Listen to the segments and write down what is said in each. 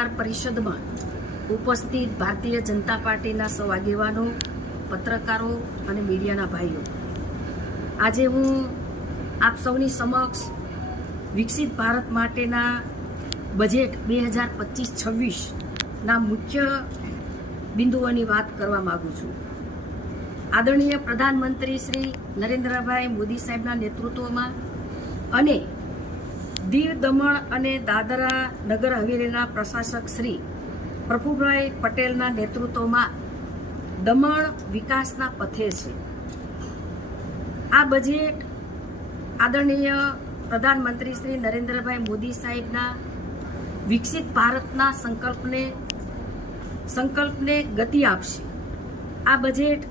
પત્રકાર પરિષદમાં ઉપસ્થિત ભારતીય જનતા પાર્ટીના સૌ આગેવાનો, પત્રકારો અને મીડિયાના ભાઈઓ, આજે હું આપ સૌની સમક્ષ વિકસિત ભારત માટેના બજેટ 2025-26ના મુખ્ય બિંદુઓની વાત કરવા માગું છું. આદરણીય પ્રધાનમંત્રી શ્રી નરેન્દ્રભાઈ મોદી સાહેબના નેતૃત્વમાં અને દીવ, દમણ અને દાદરા નગર હવેલીના પ્રશાસક શ્રી પ્રફુલભાઈ પટેલના નેતૃત્વમાં દમણ વિકાસના પથે છે. આ બજેટ આદરણીય પ્રધાનમંત્રી શ્રી નરેન્દ્રભાઈ મોદી સાહેબના વિકસિત ભારતના સંકલ્પને ગતિ આપશે. આ બજેટ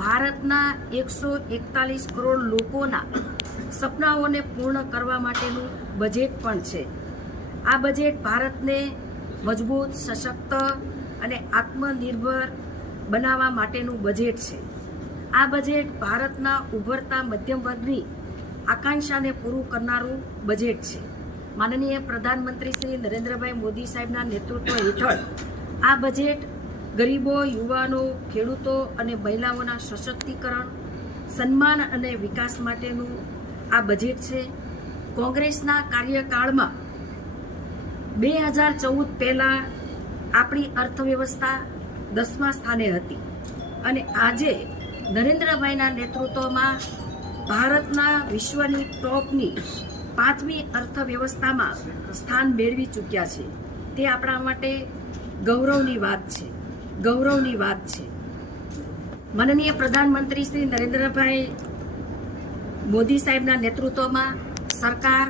ભારતના 141 કરોડ લોકોના સપનાઓને પૂર્ણ કરવા માટેનું બજેટ પણ છે. આ બજેટ ભારતને મજબૂત, સશક્ત અને આત્મનિર્ભર બનાવવા માટેનું બજેટ છે. આ બજેટ ભારતના ઉભરતા મધ્યમ વર્ગની આકાંક્ષાને પૂરું કરનારું બજેટ છે. માનનીય પ્રધાનમંત્રી શ્રી નરેન્દ્રભાઈ મોદી સાહેબના નેતૃત્વ હેઠળ આ બજેટ ગરીબો, યુવાનો, ખેડૂતો અને મહિલાઓના સશક્તિકરણ, સન્માન અને વિકાસ માટેનું આ બજેટ છે. કોંગ્રેસના કાર્યકાળમાં 2014 પહેલાં આપણી અર્થવ્યવસ્થા 10મા સ્થાને હતી અને આજે નરેન્દ્રભાઈના નેતૃત્વમાં ભારતના વિશ્વની ટોપની 5મી અર્થવ્યવસ્થામાં સ્થાન મેળવી ચૂક્યા છે. તે આપણા માટે ગૌરવની વાત છે. માનનીય પ્રધાનમંત્રી શ્રી નરેન્દ્રભાઈ મોદી સાહેબના નેતૃત્વમાં સરકાર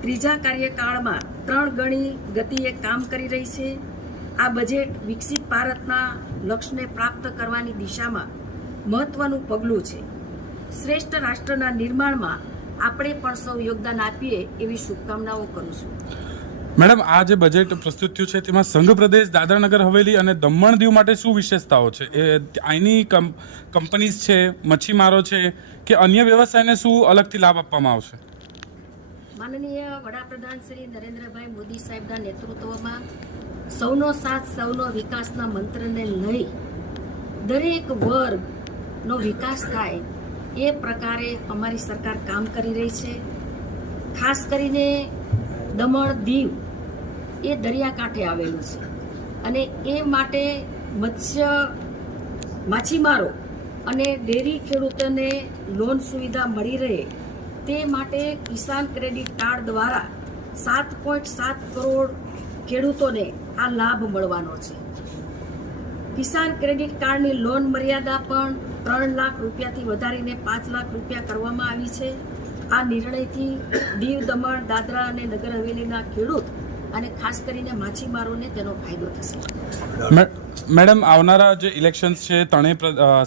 ત્રીજા કાર્યકાળમાં 3 ગણી ગતિએ કામ કરી રહી છે. આ બજેટ વિકસિત ભારતના લક્ષ્યને પ્રાપ્ત કરવાની દિશામાં મહત્વનું પગલું છે. શ્રેષ્ઠ રાષ્ટ્રના નિર્માણમાં આપણે પણ સૌ યોગદાન આપીએ એવી શુભકામનાઓ કરું છું. મેડમ, આ જે બજેટ પ્રસ્તુત થયું છે તેમાં સંઘ પ્રદેશ, દાદરા નગર હવેલી અને દમણ દીવ માટે શું વિશેષતાઓ છે? અહીંની કંપનીઝ છે, મચ્છીમારો છે કે અન્ય વ્યવસાયને શું અલગથી લાભ આપવામાં આવશે? માનનીય વડાપ્રધાન શ્રી નરેન્દ્રભાઈ મોદી સાહેબના નેતૃત્વમાં સૌનો સાથ, સૌનો વિકાસના મંત્રને લઈ દરેક વર્ગનો વિકાસ થાય એ પ્રકારે અમારી સરકાર કામ કરી રહી છે. ખાસ કરીને દમણ, દીવ એ દરિયાકાંઠે આવેલું છે અને એ માટે માછીમારો અને ડેરી ખેડૂતોને લોન સુવિધા મળી રહે તે માટે કિસાન ક્રેડિટ કાર્ડ દ્વારા 7.7 કરોડ ખેડૂતોને આ લાભ મળવાનો છે. કિસાન ક્રેડિટ કાર્ડની લોન મર્યાદા પણ 3 લાખ રૂપિયાથી વધારીને 5 લાખ રૂપિયા કરવામાં આવી છે. આ નિર્ણયથી દીવ, દમણ, દાદરા અને નગર હવેલીના ખેડૂત અને ખાસ કરીને માછીમારોને તેનો ફાયદો થશે. મેડમ, આવનારા જે ઇલેક્શન્સ છે, ત્રણેય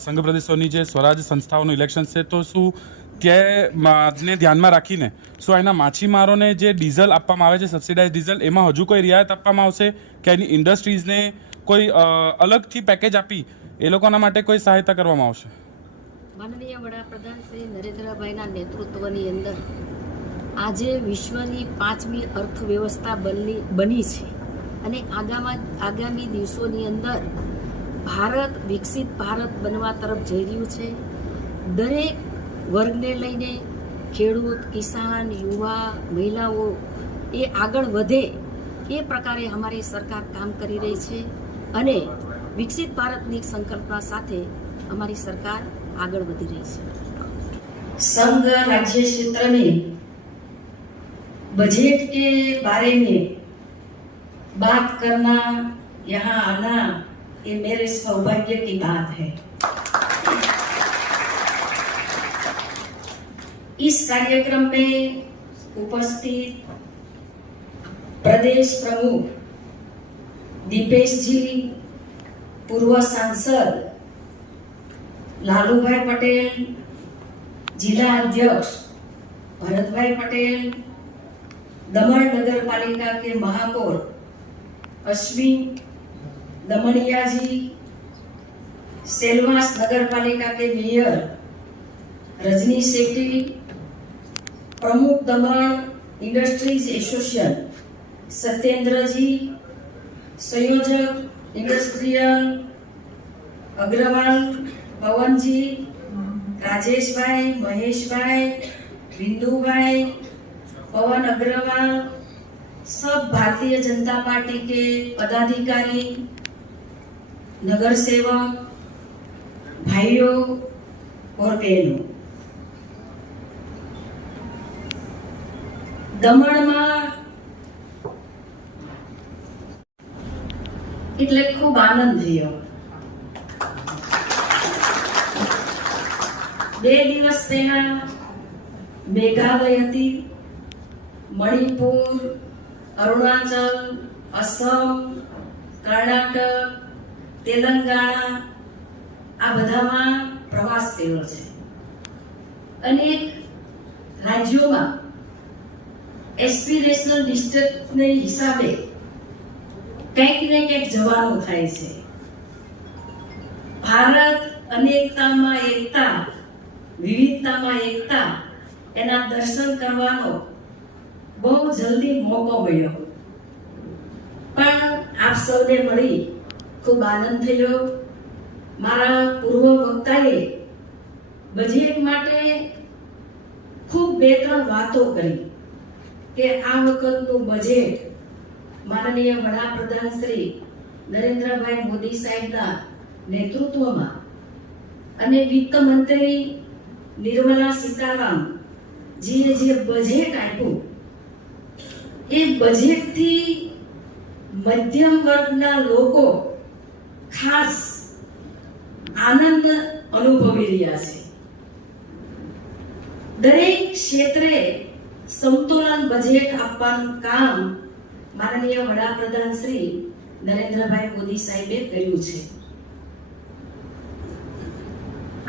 સંઘ પ્રદેશોની જે સ્વરાજ સંસ્થાઓનું ઇલેક્શન્સ છે, તો શું ને ધ્યાનમાં રાખીને શું અહીંના માછીમારોને જે ડીઝલ આપવામાં આવે છે, સબસિડાઇઝ ડીઝલ, એમાં હજુ કોઈ રિયાયત આપવામાં આવશે કે એની ઇન્ડસ્ટ્રીઝને કોઈ અલગથી પેકેજ આપી એ લોકોના માટે કોઈ સહાયતા કરવામાં આવશે? માનનીય વડાપ્રધાન શ્રી નરેન્દ્રભાઈના નેતૃત્વની અંદર આજે વિશ્વની 5મી અર્થવ્યવસ્થા બની છે અને આગામી દિવસોની અંદર ભારત વિકસિત ભારત બનવા તરફ જઈ રહ્યું છે. દરેક વર્ગને લઈને ખેડૂત, કિસાન, યુવા, મહિલાઓ એ આગળ વધે એ પ્રકારે અમારી સરકાર કામ કરી રહી છે અને વિકસિત ભારતની સંકલ્પના સાથે અમારી સરકાર आगे बढ़ी रही है. संघ राज्य क्षेत्र में बजट के बारे में बात करना, यहाँ आना, ये मेरे सौभाग्य की बात है. इस कार्यक्रम में उपस्थित प्रदेश प्रमुख दीपेश जी, पूर्व सांसद लालूभाई पटेल, जिला अध्यक्ष भरतभाई पटेल, दमन नगर पालिका के महापौर अश्विन दमनिया जी, सेलवास नगर पालिका के मेयर रजनी सेठी, प्रमुख दमन इंडस्ट्रीज एसोसिएशन सत्येंद्र जी, संयोजक इंडस्ट्रियल अग्रवाल पवन जी, राजेश भाई, महेश भाई, बिंदु भाई, पवन अग्रवाल, सब भारतीय जनता पार्टी के पदाधिकारी, नगर सेवक, भाइयों और बहनों, દમણમાં એટલે ખૂબ આનંદ થયો. 2 દિવસ પહેલા મેઘાલય હતી, મણિપુર, અરુણાચલ, અસમ, કર્ણાટક, તેલંગાણા આ બધામાં પ્રવાસ કર્યો છે. અનેક રાજ્યોમાં એસ્પિરેશનલ ડિસ્ટ્રિક્ટને હિસાબે કંઈક ને કંઈક જવાનું થાય છે. ભારત અનેકતામાં એકતા, વિવિધતામાં એકતા એના દર્શન કરવાનો બહુ જલ્દી મોકો મળ્યો. પણ આપ સૌને મળી ખૂબ આનંદ થયો. મારા પૂર્વ વક્તાએ બજેટ માટે ખૂબ 2-3 વાતો કરી કે આ વખતનું બજેટ માનનીય વડાપ્રધાન શ્રી નરેન્દ્રભાઈ મોદી સાહેબના નેતૃત્વમાં અને વિત્ત મંત્રી નિર્મલા સીતારામન જીએ જે બજેટ આપ્યું એ બજેટથી મધ્યમ વર્ગના લોકો ખાસ આનંદ અનુભવી રહ્યા છે. દરેક ક્ષેત્રે સમતોલન બજેટ આપવાનું કામ માનનીય વડાપ્રધાન શ્રી નરેન્દ્રભાઈ મોદી સાહેબે કર્યું છે.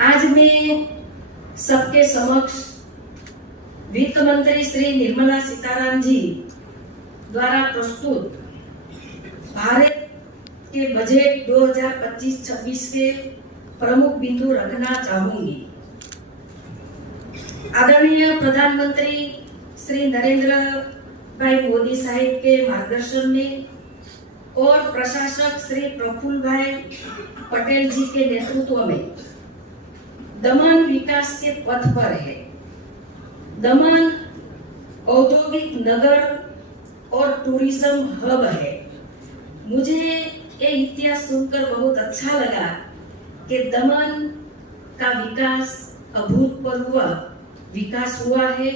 आज मैं सबके समक्ष वित्त मंत्री श्री निर्मला सीतारामन जी द्वारा प्रस्तुत भारत के बजट 2025-26 के प्रमुख बिंदु रखना चाहूंगी. आदरणीय प्रधानमंत्री श्री नरेंद्र भाई मोदी साहब के मार्गदर्शन में और प्रशासक श्री प्रफुल्ल भाई पटेल जी के नेतृत्व में दमन विकास के पथ पर है. दमन औद्योगिक नगर और टूरिज्म हब है. मुझे ये इतिहास सुनकर बहुत अच्छा लगा कि दमन का विकास अभूतपूर्व विकास हुआ है.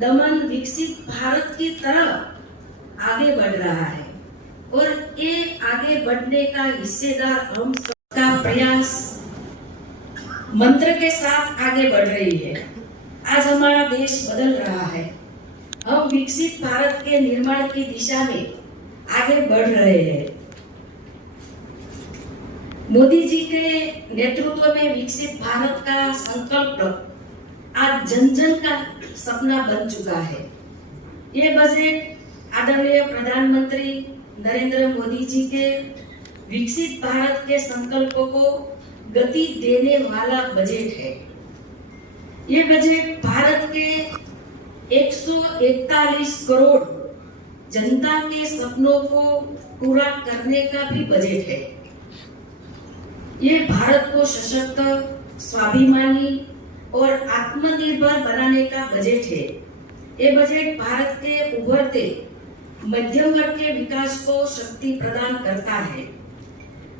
दमन विकसित भारत की तरफ आगे बढ़ रहा है और ये आगे बढ़ने का हिस्सेदार हम सबका प्रयास मंत्र के साथ आगे बढ़ रही है. आज हमारा देश बदल रहा है. हम विकसित भारत के निर्माण की दिशा में आगे बढ़ रहे हैं. मोदी जी के नेतृत्व में विकसित भारत का संकल्प आज जन जन का सपना बन चुका है. ये बजट आदरणीय प्रधानमंत्री नरेंद्र मोदी जी के विकसित भारत के संकल्प को गति देने वाला बजट है. ये बजट भारत के 141 करोड़ जनता के सपनों को पूरा करने का भी बजट है. ये भारत को सशक्त, स्वाभिमानी और आत्मनिर्भर बनाने का बजट है. ये बजट भारत के उभरते मध्यम वर्ग के विकास को शक्ति प्रदान करता है.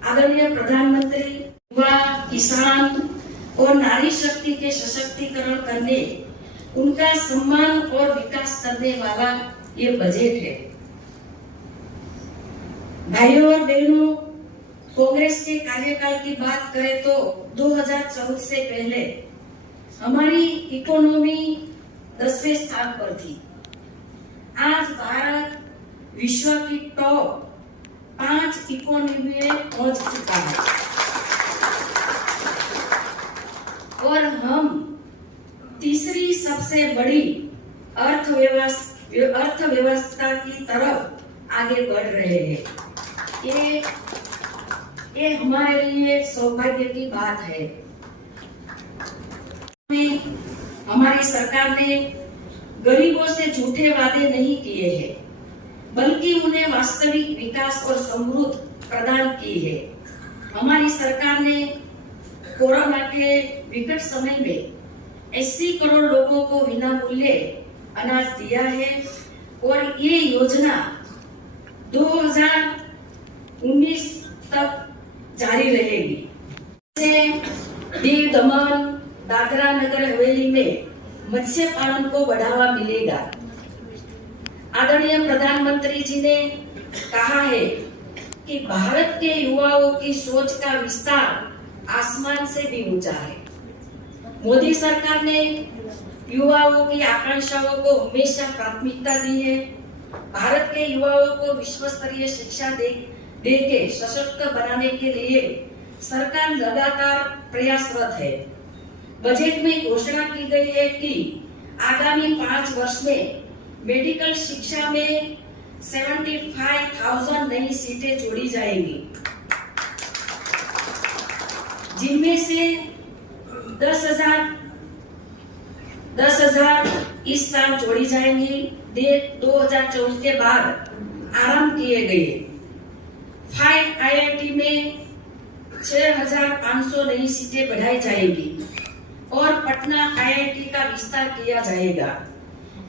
आदरणीय प्रधानमंत्री युवा, किसान और नारी शक्ति के सशक्तिकरण करने, उनका सम्मान और विकास करने वाला ये बजट है. भाइयों और बहनों, कांग्रेस के कार्यकाल की बात करें तो 2014 से पहले हमारी इकोनॉमी 10वें स्थान पर थी. आज भारत विश्व की टॉप 5 इकोनॉमी में पहुंच चुका है और हम तीसरी सबसे बड़ी अर्थव्यवस्था की तरफ आगे बढ़ रहे हैं. ये हमारे लिए सौभाग्य की बात है. हमारी सरकार ने गरीबों से झूठे वादे नहीं किए हैं. बल्कि उन्हें वास्तविक विकास और समृद्ध प्रदान की है। हमारी सरकार ने कोरोना के विकट समय में 80 करोड़ लोगों को विना मूल्य अनाज दिया है और ये योजना 2019 तक जारी रहेगी। दीव, दमन, दादरा नगर हवेली में मत्स्य पालन को बढ़ावा मिलेगा। आदरणीय प्रधानमंत्री जी ने कहा है कि भारत के युवाओं की सोच का विस्तार आसमान से भी ऊंचा है। मोदी सरकार ने युवाओं की आकांक्षाओं को हमेशा प्राथमिकता दी है। भारत के युवाओं को विश्व स्तरीय शिक्षा दे के सशक्त बनाने के लिए सरकार लगातार प्रयासरत है। बजट में घोषणा की गई है कि आगामी 5 वर्ष में मेडिकल शिक्षा में 75,000 नई सीटें जोड़ी जाएंगी, जिनमें से 10,000 इस साल जोड़ी जाएंगी। 2024 के बाद आरंभ किए गए 5 IIT में 6,500 नई सीटें बढ़ाई जाएगी और पटना IIT का विस्तार किया जाएगा।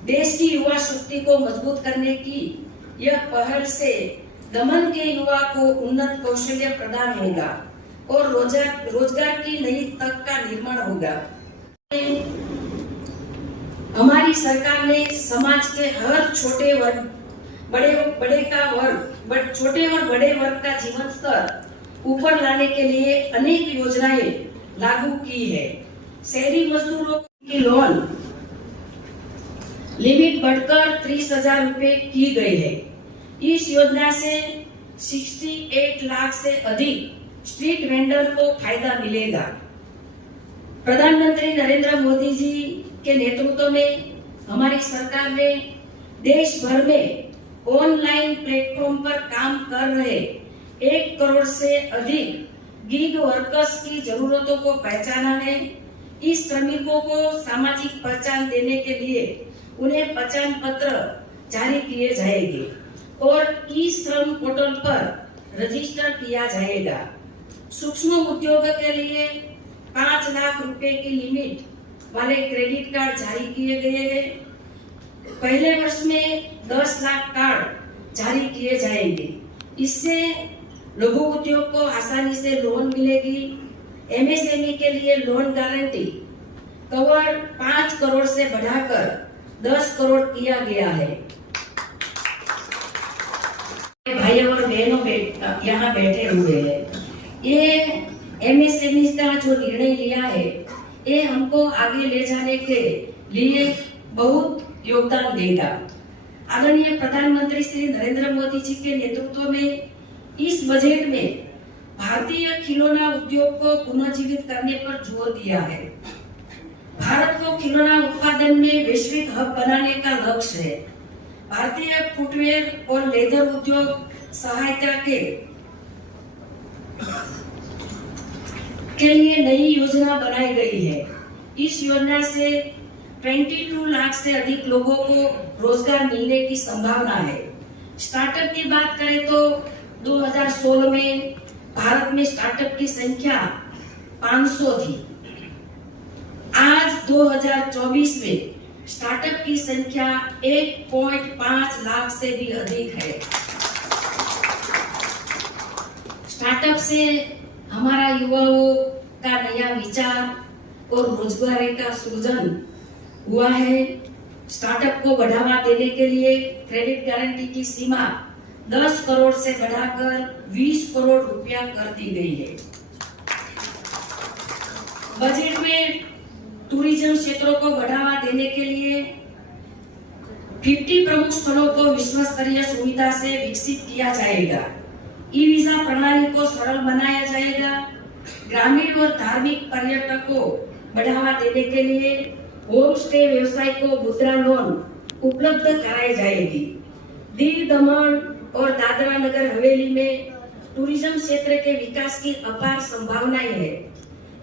देश की युवा शक्ति को मजबूत करने की यह पहल से दमन के युवा को उन्नत कौशल्य प्रदान होगा और रोजगार की नई तक का निर्माण होगा। हमारी सरकार ने समाज के हर छोटे और बड़े वर्ग का जीवन स्तर ऊपर लाने के लिए अनेक योजनाएं लागू की है। शहरी मजदूरों की लोन लिमिट बढ़कर 30,000 रुपए की गई है। इस योजना से 68 लाख से अधिक स्ट्रीट वेंडर को फायदा मिलेगा। प्रधानमंत्री नरेंद्र मोदी जी के नेतृत्व में हमारी सरकार ने देश भर में ऑनलाइन प्लेटफॉर्म पर काम कर रहे 1 करोड़ से अधिक गिग वर्कर्स की जरूरतों को पहचाना है। इस श्रमिकों को सामाजिक पहचान देने के लिए उन्हें पहचान पत्र जारी किए जाएंगे और ई श्रम पोर्टल पर रजिस्टर किया जाएगा। सूक्ष्म उद्योग के लिए 5 लाख रुपए की लिमिट वाले क्रेडिट कार्ड जारी किए गए हैं। पहले वर्ष में 10 लाख कार्ड जारी किए जाएंगे। इससे लघु उद्योग को आसानी से लोन मिलेगी। MSME के लिए लोन गारंटी कवर 5 करोड़ से बढ़ाकर 10 करोड़ किया गया है। भाई और बहनों यहाँ बैठे हुए हैं, ये MSME का जो निर्णय लिया है ये हमको आगे ले जाने के लिए बहुत योगदान देगा। आदरणीय प्रधानमंत्री श्री नरेंद्र मोदी जी के नेतृत्व में इस बजट में भारतीय खिलौना उद्योग को पुनर्जीवित करने पर जोर दिया है। भारत को खिलौना उत्पादन में वैश्विक हब बनाने का लक्ष्य है। भारतीय फुटवेयर और लेदर उद्योग सहायता के लिए नई योजना बनाई गई है। इस योजना से 22 लाख से अधिक लोगों को रोजगार मिलने की संभावना है। स्टार्टअप की बात करें तो 2016 में भारत में स्टार्टअप की संख्या 500 थी। आज 2024 में स्टार्टअप की संख्या 1.5 लाख से भी अधिक है। स्टार्टअप से हमारा युवाओं का नया विचार और रोजगार का सृजन हुआ है। स्टार्टअप को बढ़ावा देने के लिए क्रेडिट गारंटी की सीमा 10 करोड़ से बढ़ाकर 20 करोड़ रुपया कर दी गई है। बजट में टूरिज्म क्षेत्रों को बढ़ावा देने के लिए 50 प्रमुख स्थलों को विश्व स्तरीय सुविधा से विकसित किया जाएगा। ई वीजा प्रणाली को सरल बनाया जाएगा। ग्रामीण और धार्मिक पर्यटक को बढ़ावा देने के लिए होम स्टे व्यवसाय को मुद्रा लोन उपलब्ध कराई जाएगी। दीव, दमन और दादरा नगर हवेली में टूरिज्म क्षेत्र के विकास की अपार संभावनाएं है।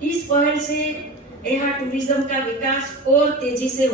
इस पहल से यहाँ टूरिज्म का विकास और तेजी से